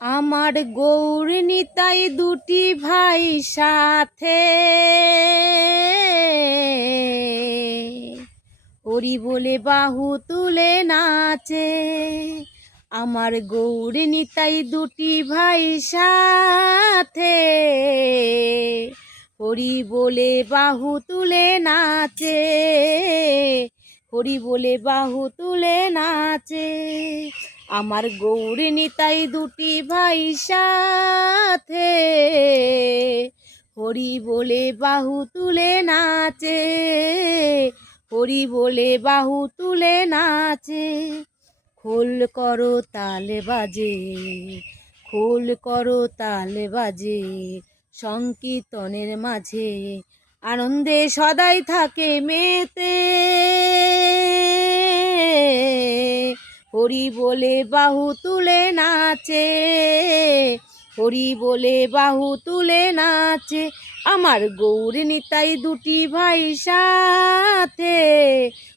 আমার গৌর নিতাই দুটি ভাই সাথে, হরি বলে বাহু তুলে নাচে। আমার গৌর নিতাই দুটি ভাই সাথে, হরি বলে বাহু তুলে নাচে, হরি বলে বাহু তুলে নাচে। আমার গৌর নিতাই দুটি ভাই সাথে, হরি বলে বাহু তুলে নাচে, হরি বলে বাহু তুলে নাচে। খোল করো তাল বাজে, খোল করো তাল বাজে, সংকীর্তনের মাঝে আনন্দে সদাই থাকে মেতে। হরি বলে বাহু তুলে নাচে, হরি বলে বাহু তুলে নাচে। আমার গৌর নিতাই দুটি ভাই সাথে,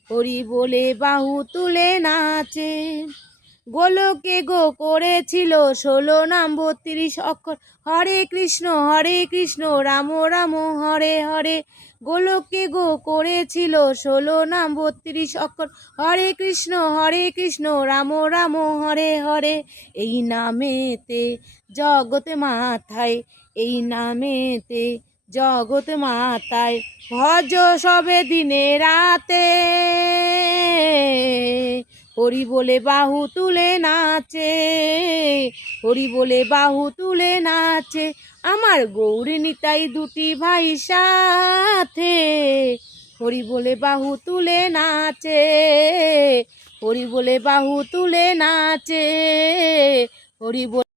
হরি বলে বাহু তুলে নাচে। গোলকে গো করেছিল 16 নাম 32 অক্ষর, হরে কৃষ্ণ রাম রাম হরে হরে। গোলকে গো করেছিল 16 নাম 32 অক্ষর, হরে কৃষ্ণ রাম রাম হরে হরে। এই নামেতে জগৎ মাথায়, এই নামেতে জগৎ মাতায়, ভজ সবে দিনে রাতে। হরি বলে বাহু তুলে নাচে, হরি বলে বাহু তুলে নাচে। আমার গৌর নিতাই দুটি ভাই সাথে, হরি বলে বাহু তুলে নাচে, হরি বলে বাহু তুলে নাচে, হরি বলে।